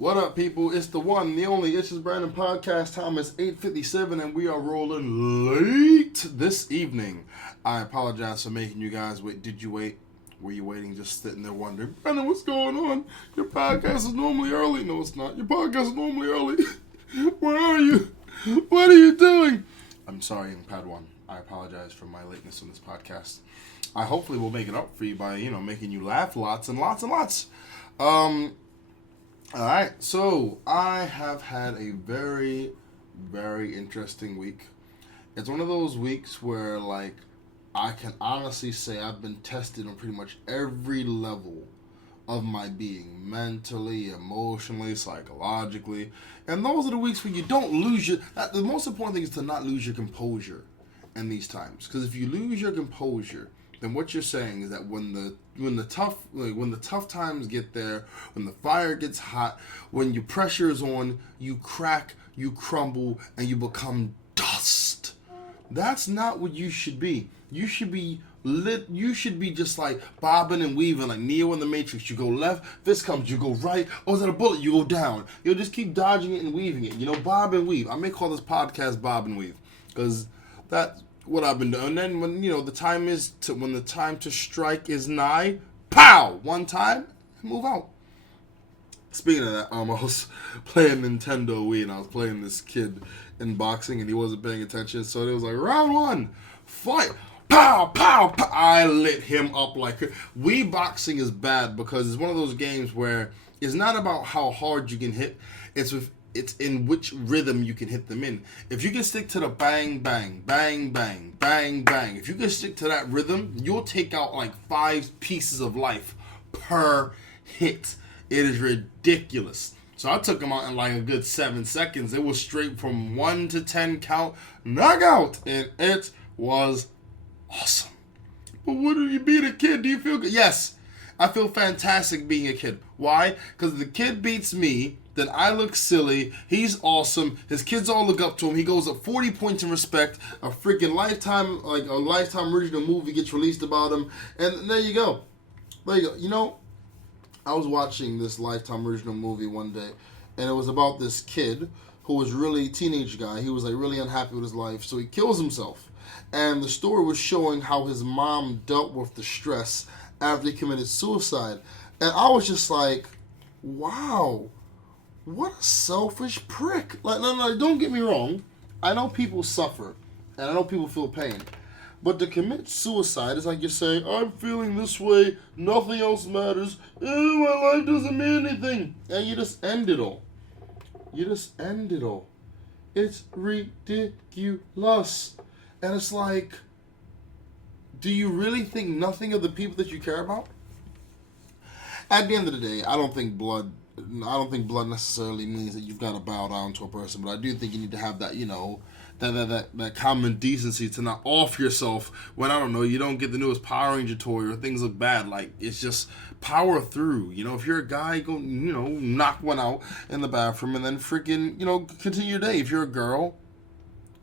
What up, people? It's the one, the only ItsJusBrandon Podcast. Time is 8:57, and we are rolling late this evening. I apologize for making you guys wait. Did you wait? Were you waiting, just sitting there wondering, Brandon, what's going on? Your podcast is normally early. No, it's not. Your podcast is normally early. Where are you? What are you doing? I'm sorry, Padawan. I apologize for my lateness on this podcast. I hopefully will make it up for you by, making you laugh lots and lots and lots. Alright, so I have had a very, very interesting week. It's one of those weeks where, I can honestly say I've been tested on pretty much every level of my being. Mentally, emotionally, psychologically. And those are the weeks when you don't lose the most important thing is to not lose your composure in these times. Because if you lose your composure, then what you're saying is that when the tough times get there, when the fire gets hot, when your pressure is on, you crack, you crumble, and you become dust. That's not what you should be. You should be lit. You should be just like bobbing and weaving, like Neo in the Matrix. You go left, this comes, you go right. Oh, is that a bullet? You go down. You'll just keep dodging it and weaving it. Bob and weave. I may call this podcast Bob and Weave, because that's what I've been doing. And then when when the time to strike is nigh, pow! One time, move out. Speaking of that, I was playing Nintendo Wii and I was playing this kid in boxing and he wasn't paying attention, so it was like round one, fight, pow, pow, pow. I lit him up like Wii boxing is bad because it's one of those games where it's not about how hard you can hit, it's in which rhythm you can hit them in. If you can stick to the bang, bang, bang, bang, bang, bang, if you can stick to that rhythm, you'll take out like 5 pieces of life per hit. It is ridiculous. So I took him out in like a good 7 seconds. It was straight from 1 to 10 count, knockout, and it was awesome. But what do you beat a kid? Do you feel good? Yes, I feel fantastic being a kid. Why? Because the kid beats me, then I look silly. He's awesome. His kids all look up to him. He goes up 40 points in respect. A freaking lifetime original movie gets released about him. And there you go. There you go. I was watching this Lifetime original movie one day, and it was about this kid who was really a teenage guy. He was really unhappy with his life, so he kills himself. And the story was showing how his mom dealt with the stress after he committed suicide. And I was just like, wow, what a selfish prick. No, don't get me wrong. I know people suffer, and I know people feel pain. But to commit suicide is like you're saying, I'm feeling this way, nothing else matters, my life doesn't mean anything. And you just end it all. It's ridiculous. And it's like, do you really think nothing of the people that you care about? At the end of the day, I don't think blood necessarily means that you've got to bow down to a person, but I do think you need to have that, that common decency to not off yourself when, you don't get the newest Power Ranger toy or things look bad. Like, it's just power through. If you're a guy, go, knock one out in the bathroom and then freaking, continue your day. If you're a girl,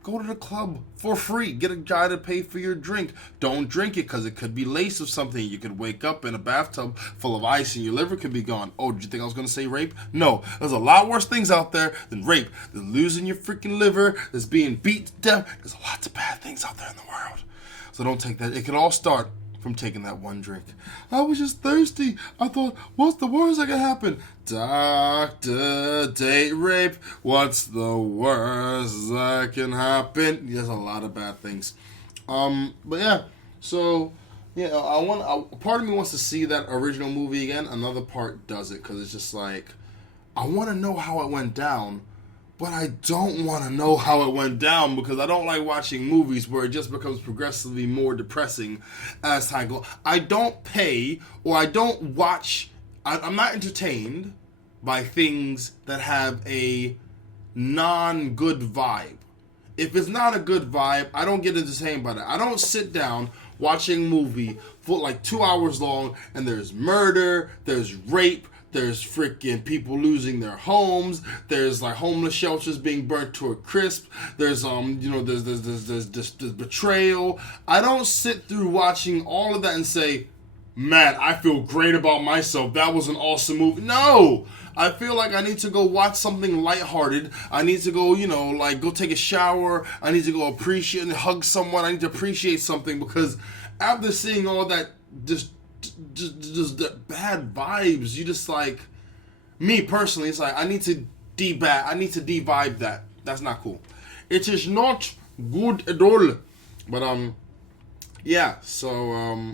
go to the club for free. Get a guy to pay for your drink. Don't drink it because it could be laced with something. You could wake up in a bathtub full of ice and your liver could be gone. Oh, did you think I was going to say rape? No. There's a lot worse things out there than rape. There's losing your freaking liver. There's being beat to death. There's lots of bad things out there in the world. So don't take that. It could all start from taking that one drink. I was just thirsty. I thought, what's the worst that could happen? Doctor, date rape. What's the worst that can happen? There's a lot of bad things. But yeah. So yeah, part of me wants to see that original movie again. Another part does it because it's just like, I want to know how it went down. But I don't want to know how it went down because I don't like watching movies where it just becomes progressively more depressing as time goes. I don't pay or I don't watch. I'm not entertained by things that have a non-good vibe. If it's not a good vibe, I don't get entertained by that. I don't sit down watching a movie for like 2 hours long and there's murder, there's rape, there's freaking people losing their homes. There's like homeless shelters being burnt to a crisp. There's there's betrayal. I don't sit through watching all of that and say, man, I feel great about myself. That was an awesome movie. No, I feel like I need to go watch something lighthearted. I need to go, like go take a shower. I need to go appreciate and hug someone. I need to appreciate something because after seeing all that, just the bad vibes, you just like, me personally, it's like I need to de-vibe that. That's not cool. It is not good at all. But yeah. So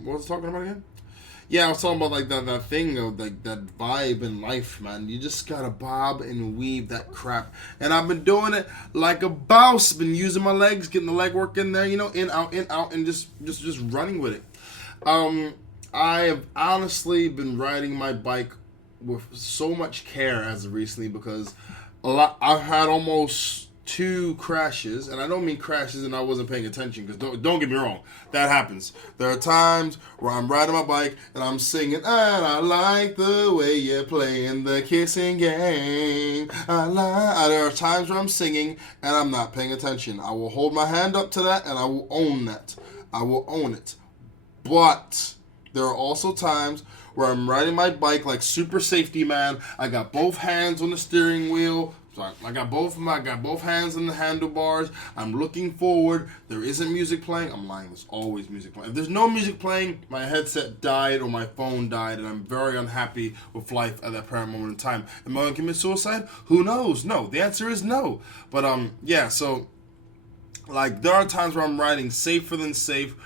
what was I talking about again? Yeah, I was talking about like that thing of like that vibe in life, man. You just gotta bob and weave that crap. And I've been doing it like a boss. Been using my legs, getting the leg work in there, in, out, and just running with it. I have honestly been riding my bike with so much care as of recently because I've had almost 2 crashes, and I don't mean crashes and I wasn't paying attention, because don't get me wrong, that happens. There are times where I'm riding my bike and I'm singing, and I like the way you're playing the kissing game. There are times where I'm singing and I'm not paying attention. I will hold my hand up to that and I will own that. I will own it. But there are also times where I'm riding my bike like super safety man. I got both hands on the steering wheel. So I got both hands on the handlebars. I'm looking forward. There isn't music playing. I'm lying. There's always music playing. If there's no music playing, my headset died or my phone died, and I'm very unhappy with life at that present moment in time. Am I going to commit suicide? Who knows? No. The answer is no. But yeah. So like there are times where I'm riding safer than safe,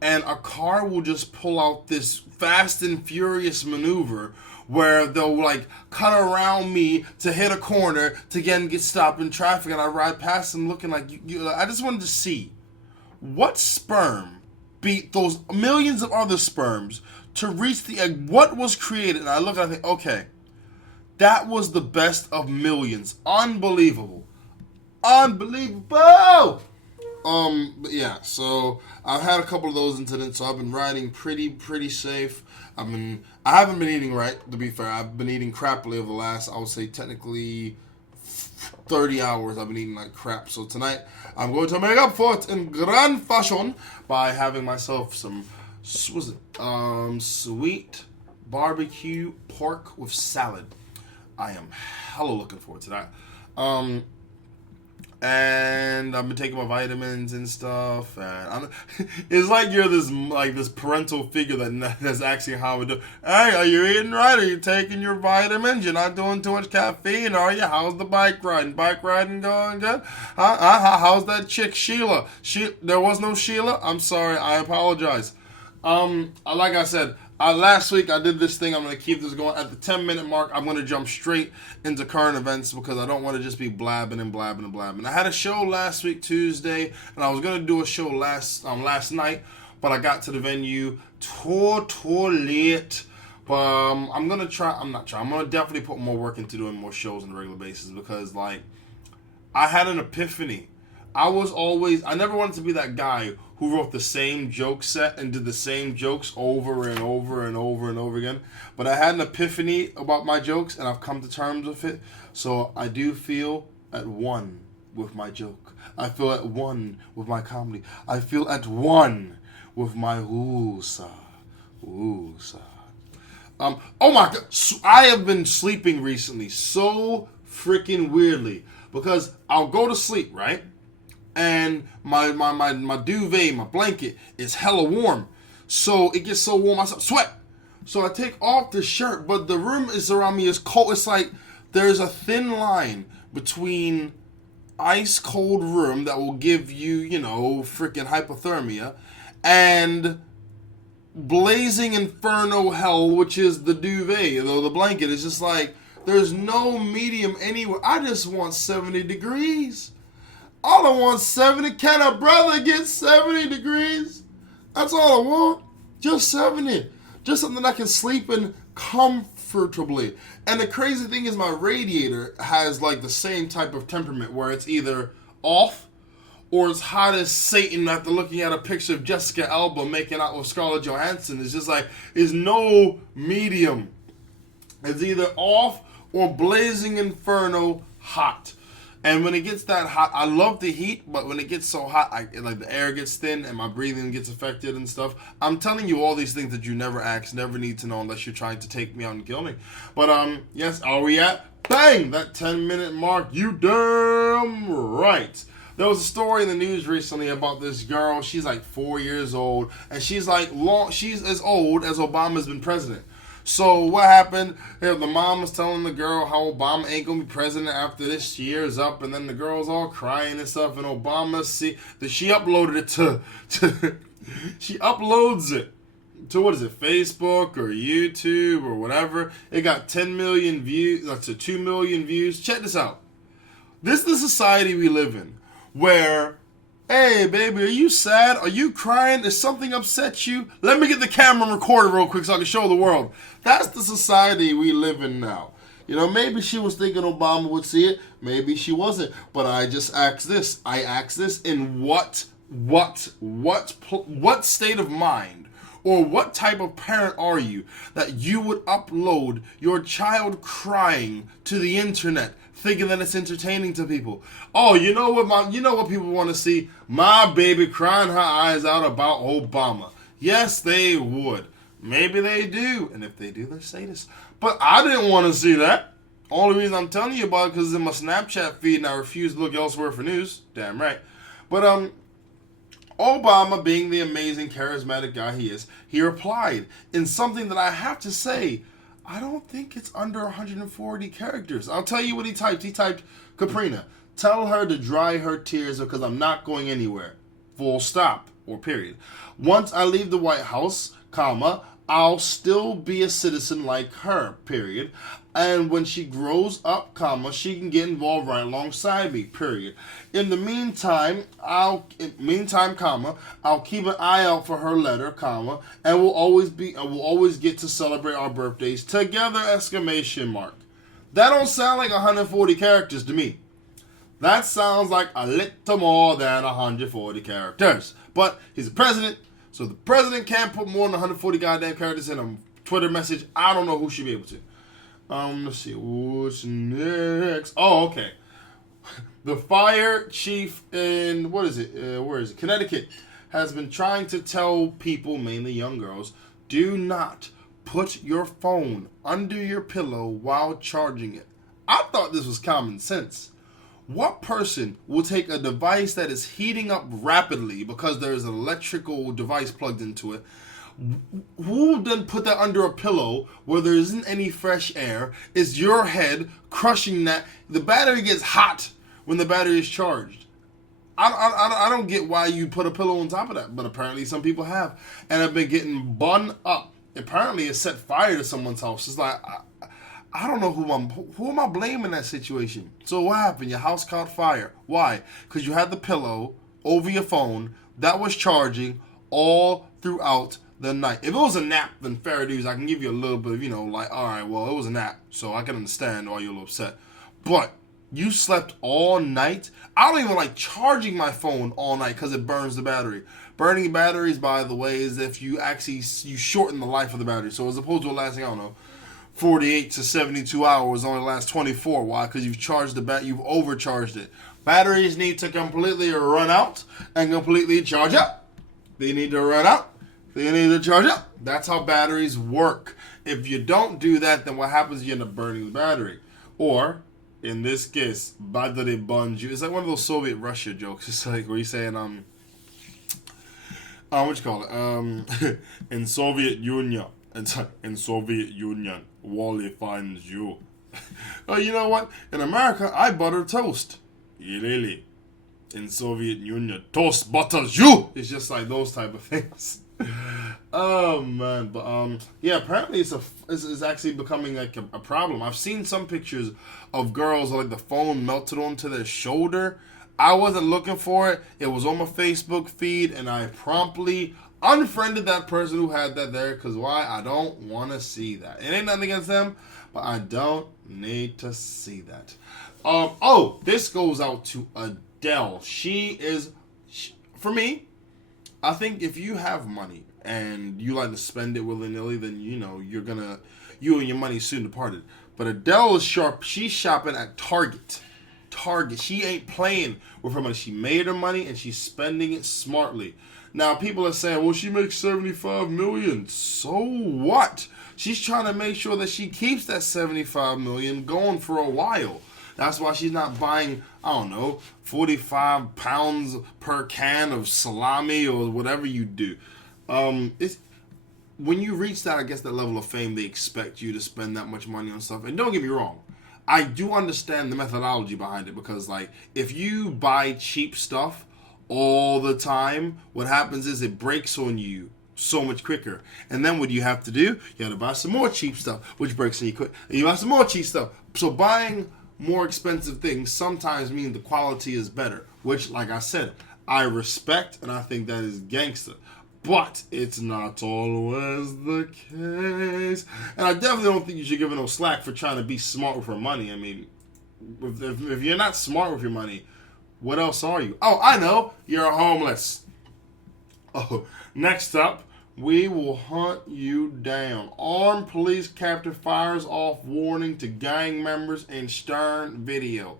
and a car will just pull out this fast and furious maneuver where they'll like cut around me to hit a corner to again get stopped in traffic, and I ride past them looking like I just wanted to see what sperm beat those millions of other sperms to reach the egg. What was created? And I look and I think, okay, that was the best of millions. Unbelievable. But yeah, so I've had a couple of those incidents, so I've been riding pretty safe. I haven't been eating right, to be fair. I've been eating crappily over the last, I would say technically 30 hours. I've been eating like crap. So tonight, I'm going to make up for it in grand fashion by having myself some, sweet barbecue pork with salad. I am hella looking forward to that. And I've been taking my vitamins and stuff, and it's like you're this parental figure that's asking how we do. Hey, are you eating right? Are you taking your vitamins? You're not doing too much caffeine, are you? How's the bike riding? Bike riding going good? How's that chick Sheila? There was no Sheila? I'm sorry, I apologize. Like I said, last week I did this thing. I'm going to keep this going. At the 10-minute mark, I'm going to jump straight into current events because I don't want to just be blabbing. I had a show last week, Tuesday, and I was going to do a show last night, but I got to the venue too late. But I'm going to definitely put more work into doing more shows on a regular basis because, like, I had an epiphany. I never wanted to be that guy who wrote the same joke set and did the same jokes over and over and over and over again. But I had an epiphany about my jokes, and I've come to terms with it. So I do feel at one with my joke. I feel at one with my comedy. I feel at one with my woosah. Oh my God. I have been sleeping recently so freaking weirdly because I'll go to sleep, right? And my duvet, my blanket is hella warm. So it gets so warm, I sweat. So I take off the shirt, but the room is around me is cold. It's like there's a thin line between ice cold room that will give you, freaking hypothermia, and blazing inferno hell, which is the duvet, though the blanket is just like, there's no medium anywhere. I just want 70 degrees. All I want 70. Can a brother get 70 degrees? That's all I want. Just 70. Just something I can sleep in comfortably. And the crazy thing is my radiator has like the same type of temperament where it's either off or it's hot as Satan after looking at a picture of Jessica Alba making out with Scarlett Johansson. It's just like, there's no medium. It's either off or blazing inferno hot. And when it gets that hot, I love the heat, but when it gets so hot, like the air gets thin and my breathing gets affected and stuff. I'm telling you all these things that you never ask, never need to know unless you're trying to take me out and kill me. But yes, are we at bang that 10-minute mark? You damn right. There was a story in the news recently about this girl. She's like 4 years old, and she's as old as Obama's been president. So what happened? The mom was telling the girl how Obama ain't gonna be president after this year's up, and then the girl's all crying and stuff. And Obama she uploaded it to she uploads it to what is it, Facebook or YouTube or whatever. It got 10 million views. That's 2 million views. Check this out. This is the society we live in, where, hey, baby, are you sad? Are you crying? Does something upset you? Let me get the camera and record it real quick so I can show the world. That's the society we live in now. You know, maybe she was thinking Obama would see it. Maybe she wasn't. But I just asked this. I asked this in what state of mind or what type of parent are you that you would upload your child crying to the internet, thinking that it's entertaining to people? Oh, you know what people want to see? My baby crying her eyes out about Obama. Yes, they would. Maybe they do. And if they do, they're sadists. But I didn't want to see that. Only reason I'm telling you about it because it's in my Snapchat feed and I refuse to look elsewhere for news. Damn right. But Obama, being the amazing, charismatic guy he is, he replied in something that I have to say, I don't think it's under 140 characters. I'll tell you what he typed. He typed, Caprina, tell her to dry her tears because I'm not going anywhere. Full stop or period. Once I leave the White House, comma, I'll still be a citizen like her, period. And when she grows up, comma, she can get involved right alongside me, period. In the meantime, comma, I'll keep an eye out for her letter, comma, and we'll always get to celebrate our birthdays together, exclamation mark. That don't sound like 140 characters to me. That sounds like a little more than 140 characters. But he's a president, so the president can't put more than 140 goddamn characters in a Twitter message. I don't know who should be able to. Let's see. What's next? Oh, okay. The fire chief in, where is it? Connecticut has been trying to tell people, mainly young girls, do not put your phone under your pillow while charging it. I thought this was common sense. What person will take a device that is heating up rapidly because there is an electrical device plugged into it? Who will then put that under a pillow where there isn't any fresh air? Is your head crushing that? The battery gets hot when the battery is charged. I don't get why you put a pillow on top of that, but apparently some people have and have been getting bun up. Apparently it set fire to someone's house. It's like, I don't know who am I blaming in that situation? So what happened? Your house caught fire. Why? Because you had the pillow over your phone that was charging all throughout the night. If it was a nap, then fair dues, I can give you a little bit of, like, all right, well, it was a nap, so I can understand why you're a little upset. But you slept all night? I don't even like charging my phone all night because it burns the battery. Burning batteries, by the way, is if you shorten the life of the battery. So as opposed to it lasting, 48 to 72 hours, only lasts 24. Why? Because you've overcharged it. Batteries need to completely run out and completely charge up. They need to run out. They need to charge up. That's how batteries work. If you don't do that, then what happens? You end up burning the battery. Or, in this case, battery burns you. It's like one of those Soviet Russia jokes. It's like where you're saying, what you call it? In Soviet Union, Wally finds you. Oh, you know what? In America, I butter toast. Really? In Soviet Union, toast butters you. It's just like those type of things. Oh man, but yeah, apparently it's actually becoming like a problem. I've seen some pictures of girls like the phone melted onto their shoulder. I wasn't looking for it. It was on my Facebook feed, and I promptly unfriended that person who had that there. Cause why? I don't want to see that. It ain't nothing against them, but I don't need to see that. This goes out to Adele. For me, I think if you have money and you like to spend it willy-nilly, then you and your money soon departed. But Adele is sharp. She's shopping at Target. target. She ain't playing with her money. She made her money and she's spending it smartly. Now, people are saying, well, she makes $75 million. So what? She's trying to make sure that she keeps that $75 million going for a while. That's why she's not buying, 45 pounds per can of salami or whatever you do. It's when you reach that, I guess, that level of fame, they expect you to spend that much money on stuff. And don't get me wrong, I do understand the methodology behind it, because, like, if you buy cheap stuff all the time, what happens is it breaks on you so much quicker. And then what do you have to do? You have to buy some more cheap stuff, which breaks on you quick. And you buy some more cheap stuff. So buying more expensive things sometimes means the quality is better, which, like I said, I respect, and I think that is gangster. But it's not always the case. And I definitely don't think you should give her no slack for trying to be smart with her money. I mean, if you're not smart with your money, what else are you? Oh, I know. You're homeless. Oh, next up, we will hunt you down. Armed police captain fires off warning to gang members in stern video.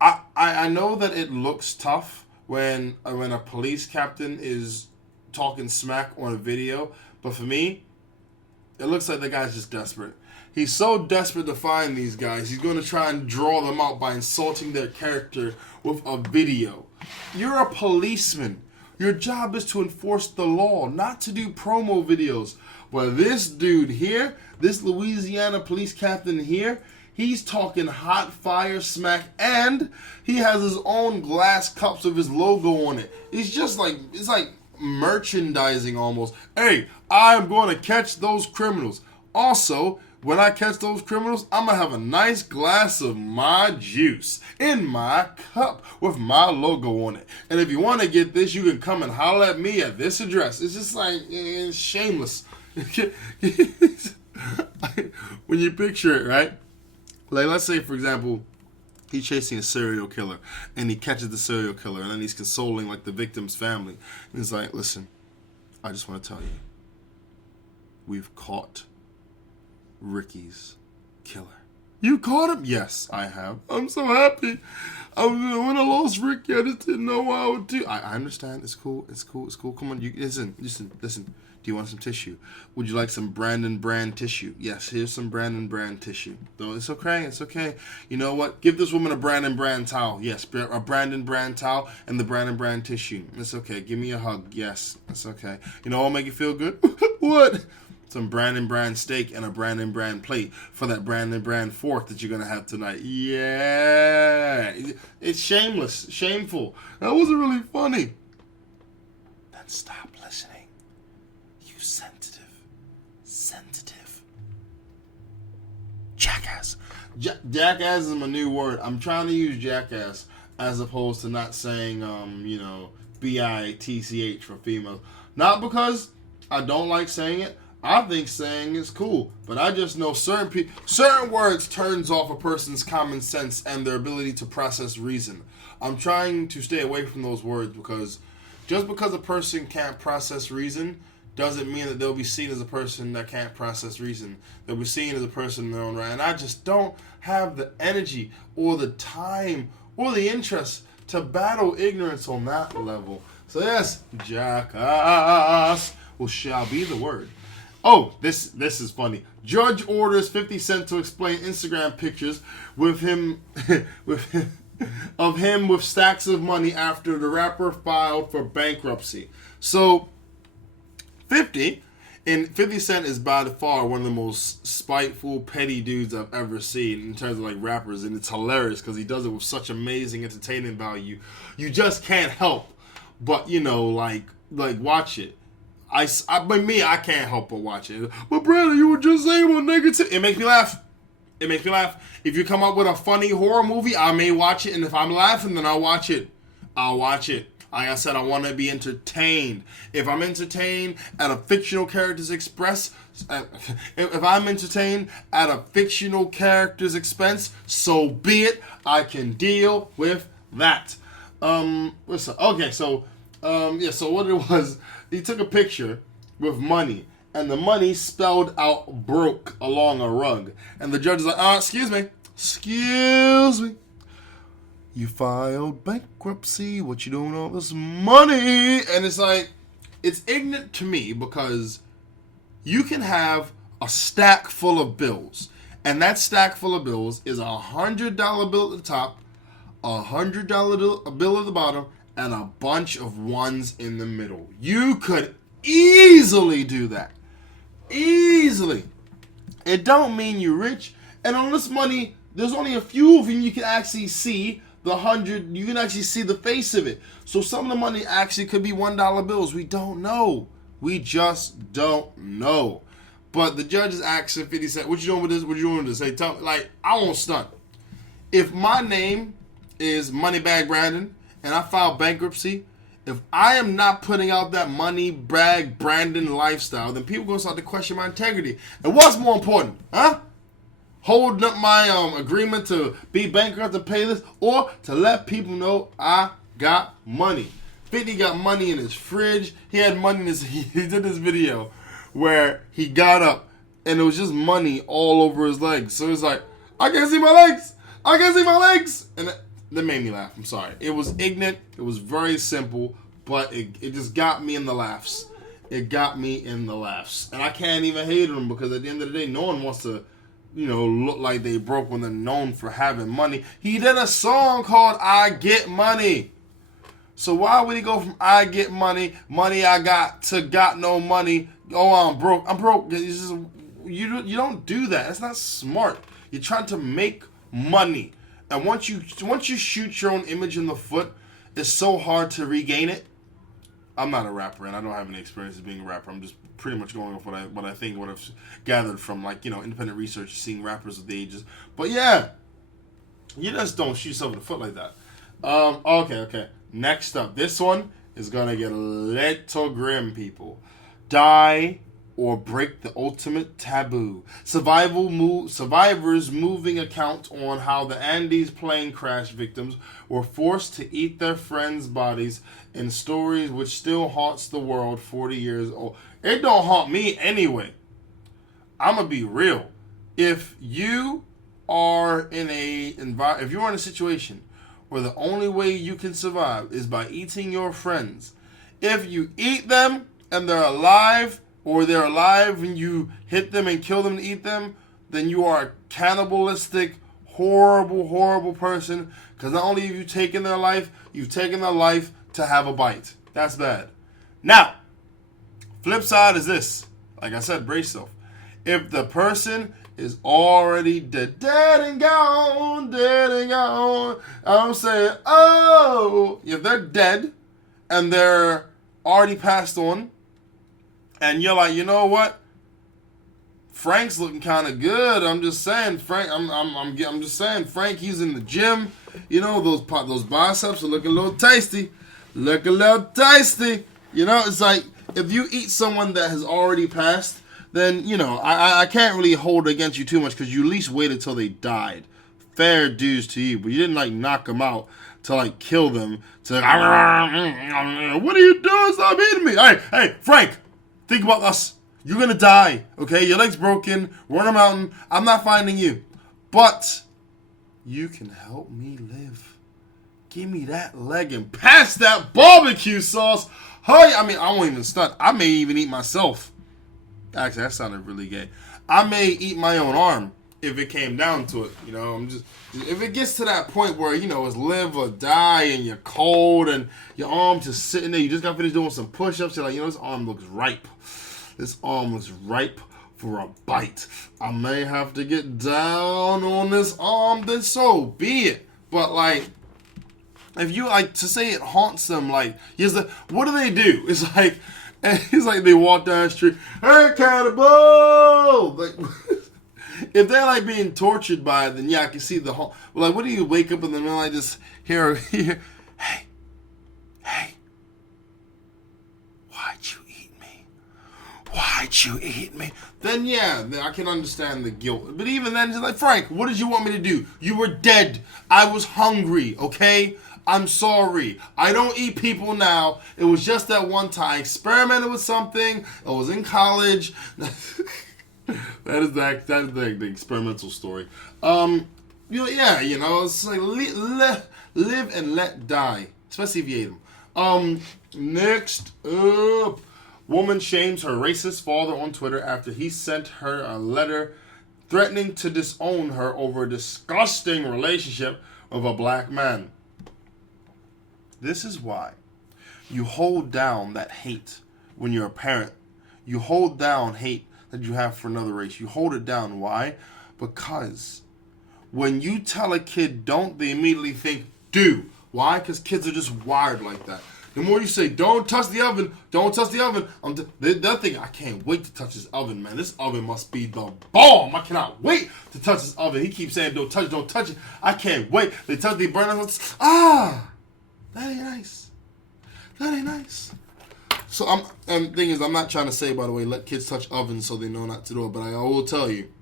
I know that it looks tough when a police captain is talking smack on a video, but for me, it looks like the guy's just desperate. He's so desperate to find these guys, he's going to try and draw them out by insulting their character with a video. You're a policeman. Your job is to enforce the law, not to do promo videos. But this dude here, this Louisiana police captain here, he's talking hot fire smack, and he has his own glass cups with his logo on it. It's like merchandising almost. Hey, I'm going to catch those criminals. Also, when I catch those criminals, I'm going to have a nice glass of my juice in my cup with my logo on it. And if you want to get this, you can come and holler at me at this address. It's just like, it's shameless. When you picture it, right? Like, let's say, for example, he's chasing a serial killer, and he catches the serial killer, and then he's consoling, like, the victim's family. And he's like, listen, I just want to tell you, we've caught Ricky's killer. You caught him? Yes, I have. I'm so happy. When I lost Ricky, I just didn't know what I would do. I understand. It's cool. Come on, listen. Do you want some tissue? Would you like some Brandon brand tissue? Yes, here's some Brandon brand tissue. No, it's okay. You know what? Give this woman a Brandon brand towel. Yes, a Brandon brand towel and the Brandon brand tissue. It's okay. Give me a hug. Yes, it's okay. You know what'll make you feel good? What? Some Brandon brand steak and a Brandon brand plate for that Brandon brand fork that you're going to have tonight. Yeah. It's shameless. Shameful. That wasn't really funny. Then stop listening. You sensitive. Jackass. Jackass is my new word. I'm trying to use jackass as opposed to not saying, bitch for females. Not because I don't like saying it. I think saying it's cool, but I just know certain words turns off a person's common sense and their ability to process reason. I'm trying to stay away from those words, because just because a person can't process reason doesn't mean that they'll be seen as a person that can't process reason. They'll be seen as a person in their own right, and I just don't have the energy or the time or the interest to battle ignorance on that level. So yes, jackass shall be the word. Oh, this is funny. Judge orders 50 Cent to explain Instagram pictures with him with stacks of money after the rapper filed for bankruptcy. So 50 Cent is by far one of the most spiteful, petty dudes I've ever seen in terms of like rappers, and it's hilarious because he does it with such amazing entertainment value. You just can't help but like watch it. I can't help but watch it. But Brandon, you were just saying about negative. It makes me laugh. If you come up with a funny horror movie, I may watch it, and if I'm laughing, then I'll watch it. Like I said, I want to be entertained. If I'm entertained at a fictional character's expense, so be it. I can deal with that. Okay, so what it was, he took a picture with money, and the money spelled out broke along a rug. And the judge is like, excuse me. you filed bankruptcy. What you doing with all this money? And it's like, it's ignorant to me because you can have a stack full of bills. And that stack full of bills is $100 bill at the top, $100 bill at the bottom, and a bunch of ones in the middle. You could easily do that. Easily. It don't mean you're rich. And on this money, there's only a few of them you can actually see. The 100, you can actually see the face of it. So some of the money actually could be $1 bills. We don't know. We just don't know. But the judge is asking 50 Cent, what you doing with this? What you doing with this? Hey, tell me, like, I won't stunt. If my name is Moneybag Brandon and I file bankruptcy, if I am not putting out that Moneybag Brandon lifestyle, then people are going to start to question my integrity. And what's more important, huh? Holding up my agreement to be bankrupt to pay this, or to let people know I got money. 50 got money in his fridge. He had money in his, he did this video where he got up and it was just money all over his legs. So he's like, I can't see my legs. I can't see my legs. And that made me laugh. I'm sorry. It was ignorant. It was very simple, but it just got me in the laughs. It got me in the laughs. And I can't even hate him because at the end of the day, no one wants to, look like they broke when they're known for having money. He did a song called I Get Money. So why would he go from I get money I got, to got no money? Oh, I'm broke. It's just, you don't do that. That's not smart. You're trying to make money. And once you shoot your own image in the foot, it's so hard to regain it. I'm not a rapper, and I don't have any experience as being a rapper. I'm just pretty much going off what I think, what I've gathered from independent research, seeing rappers of the ages. But yeah, you just don't shoot yourself in the foot like that. Okay. Next up, this one is gonna get a little grim, people. Die or break the ultimate taboo. Survivors moving account on how the Andes plane crash victims were forced to eat their friends' bodies in stories which still haunts the world 40 years old. It don't haunt me anyway. I'm gonna be real. If you are in a situation where the only way you can survive is by eating your friends, if you eat them and they're alive, or they're alive and you hit them and kill them to eat them, then you are a cannibalistic, horrible, horrible person. Because not only have you taken their life, you've taken their life to have a bite. That's bad. Now, flip side is this. Like I said, brace yourself. If the person is already dead and gone, I'm saying, if they're dead and they're already passed on, and you're like, you know what? Frank's looking kind of good. I'm just saying, Frank. I'm just saying, Frank. He's in the gym. Those biceps are looking a little tasty. It's like if you eat someone that has already passed, then I can't really hold it against you too much because you at least waited till they died. Fair dues to you, but you didn't knock them out to kill them. What are you doing? Stop eating me! Hey, Frank. Think about us. You're going to die, okay? Your leg's broken. We're on a mountain. I'm not finding you. But you can help me live. Give me that leg and pass that barbecue sauce. Hey, I won't even stunt. I may even eat myself. Actually, that sounded really gay. I may eat my own arm if it came down to it. If it gets to that point where, it's live or die and you're cold and your arm's just sitting there, you just got finished doing some push-ups, you're like, this arm looks ripe. This arm looks ripe for a bite. I may have to get down on this arm, then so be it. But if you to say it haunts them, what do they do? It's like they walk down the street, hey, cannibal! If they're being tortured by it, then yeah, I can see the haunt. What do you wake up in the middle just hear, hey, why'd you eat me? Then yeah, I can understand the guilt. But even then, it's like, Frank, what did you want me to do? You were dead. I was hungry, okay? I'm sorry. I don't eat people now. It was just that one time. I experimented with something. I was in college. That is the experimental story. It's like Live and let die. Especially if you ate them. Next up. Woman shames her racist father on Twitter after he sent her a letter threatening to disown her over a disgusting relationship with a black man. This is why you hold down that hate when you're a parent. You hold down hate that you have for another race. You hold it down. Why? Because when you tell a kid don't, they immediately think do. Why? Because kids are just wired like that. The more you say, don't touch the oven, they'll think, I can't wait to touch this oven, man. This oven must be the bomb. I cannot wait to touch this oven. He keeps saying, don't touch it. I can't wait. They touch the burner. That ain't nice. That ain't nice. So, and the thing is, I'm not trying to say, by the way, let kids touch ovens so they know not to do it. But I will tell you,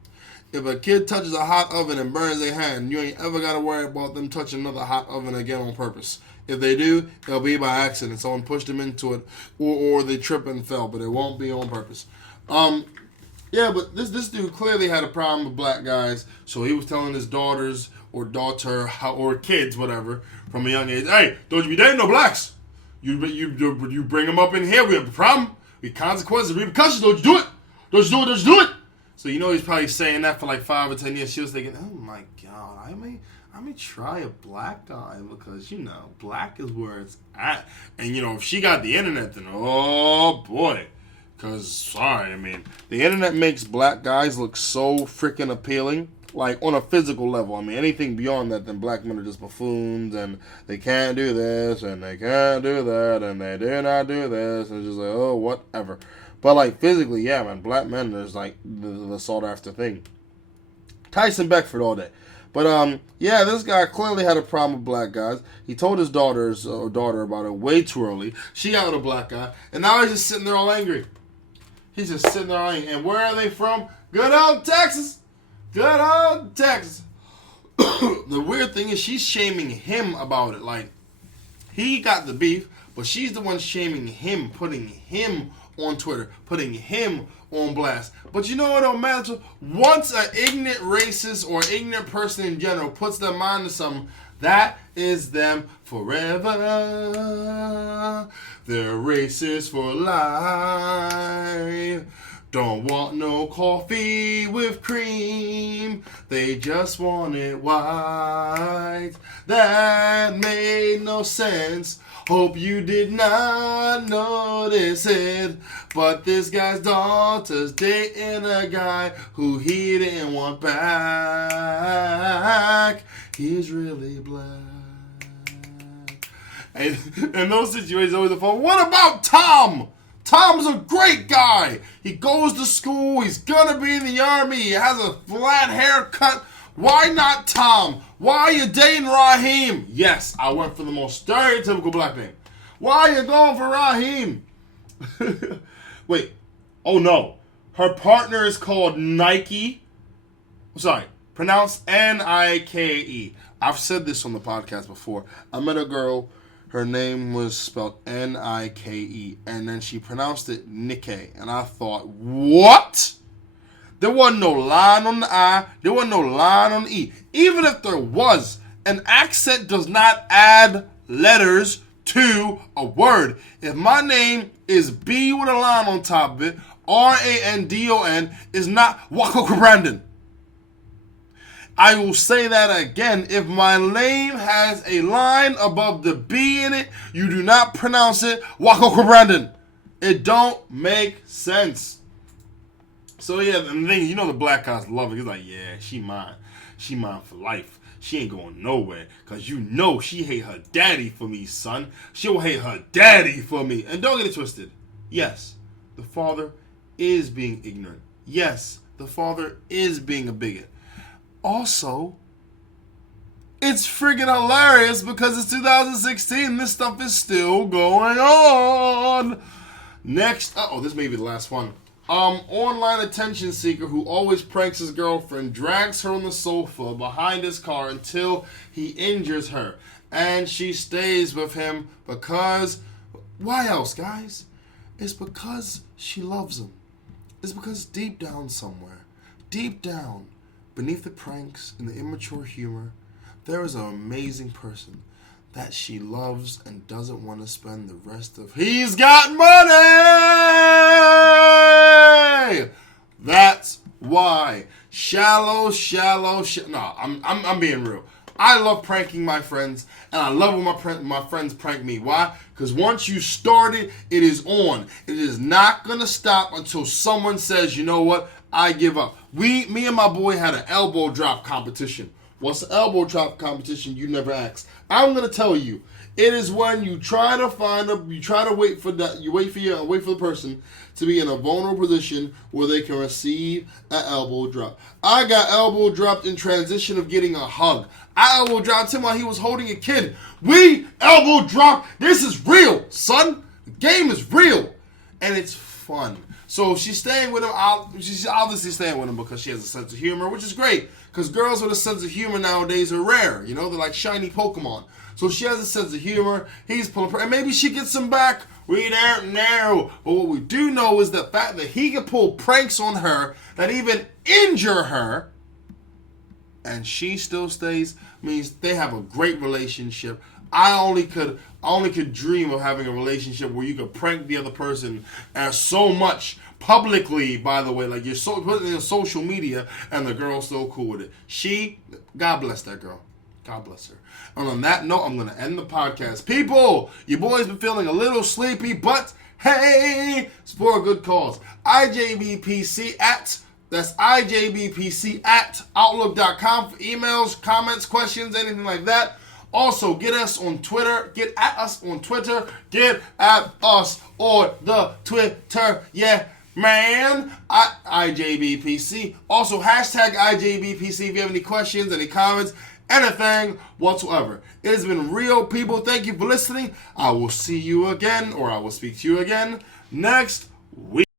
if a kid touches a hot oven and burns their hand, you ain't ever got to worry about them touching another hot oven again on purpose. If they do, it'll be by accident. Someone pushed them into it, or they trip and fell, but it won't be on purpose. Yeah, but this dude clearly had a problem with black guys, so he was telling his daughters or daughter or kids, whatever, from a young age, hey, don't you be dating no blacks. You bring them up in here, we have a problem. We have consequences, repercussions. Don't you do it. Don't you do it. So you know he's probably saying that for like 5 or 10 years. She was thinking, oh my God, I may try a black guy because, black is where it's at. And, if she got the internet, then, oh, boy. Because, the internet makes black guys look so freaking appealing. Like, on a physical level. Anything beyond that, then black men are just buffoons, and they can't do this, and they can't do that, and they do not do this, and it's just like, oh, whatever. But, like, physically, yeah, man, black men is, like, the sought-after thing. Tyson Beckford all day. But, yeah, this guy clearly had a problem with black guys. He told his daughter about it way too early. She got with a black guy, and now he's just sitting there all angry. He's just sitting there all angry. And where are they from? Good old Texas. Good old Texas. The weird thing is she's shaming him about it. Like, he got the beef, but she's the one shaming him, putting him on Twitter, putting him on blast. But you know what don't matter? Once an ignorant racist or ignorant person in general puts their mind to something, that is them forever. They're racist for life. Don't want no coffee with cream. They just want it white. That made no sense. Hope you did not notice it. But this guy's daughter's dating a guy who he didn't want back. He's really black. And in those situations, always the phone. What about Tom? Tom's a great guy. He goes to school. He's going to be in the army. He has a flat haircut. Why not Tom? Why are you dating Raheem? Yes, I went for the most stereotypical black name. Why are you going for Raheem? Wait. Oh, no. Her partner is called Nike. Sorry. Pronounced Nike. I've said this on the podcast before. I met a girl. Her name was spelled Nike, and then she pronounced it Nikkei. And I thought, what? There wasn't no line on the I. There wasn't no line on the E. Even if there was, an accent does not add letters to a word. If my name is B with a line on top of it, Randon is not ItsJusBrandon. I will say that again. If my name has a line above the B in it, you do not pronounce it ItsJusBrandon. It don't make sense. So yeah, and the thing, the black guys love it. He's like, yeah, she mine. She mine for life. She ain't going nowhere. Because she hate her daddy for me, son. She'll hate her daddy for me. And don't get it twisted. Yes, the father is being ignorant. Yes, the father is being a bigot. Also, it's friggin' hilarious because it's 2016. This stuff is still going on. Next, this may be the last one. Online attention seeker who always pranks his girlfriend drags her on the sofa behind his car until he injures her. And she stays with him because, why else, guys? It's because she loves him. It's because deep down somewhere, beneath the pranks and the immature humor, there is an amazing person that she loves and doesn't want to spend the rest of he's got money. That's why. No, I'm being real. I love pranking my friends, and I love when my friends prank me. Why? Because once you start it, it is on. It is not going to stop until someone says, you know what, I give up. Me and my boy had an elbow drop competition. What's an elbow drop competition? You never asked. I'm going to tell you. It is when you try to wait for the person to be in a vulnerable position where they can receive an elbow drop. I got elbow dropped in transition of getting a hug. I elbow dropped him while he was holding a kid. We elbow dropped. This is real, son. The game is real. And it's fun. So she's staying with him. She's obviously staying with him because she has a sense of humor, which is great. Because girls with a sense of humor nowadays are rare. You know, they're like shiny Pokemon. So she has a sense of humor. He's pulling her. And maybe she gets him back. We don't know. But what we do know is the fact that he can pull pranks on her that even injure her. And she still stays. Means they have a great relationship. I only could dream of having a relationship where you could prank the other person as so much publicly, by the way, like you're putting it in social media, and the girl's still cool with it. God bless that girl. God bless her. And on that note, I'm going to end the podcast. People, your boy's been feeling a little sleepy, but hey, it's for a good cause. That's IJBPC at Outlook.com for emails, comments, questions, anything like that. Also, get at us on Twitter. Get at us on the Twitter. Yeah, man. At IJBPC. Also, hashtag IJBPC if you have any questions, any comments, anything whatsoever. It has been real, people. Thank you for listening. I will see you again, or I will speak to you again next week.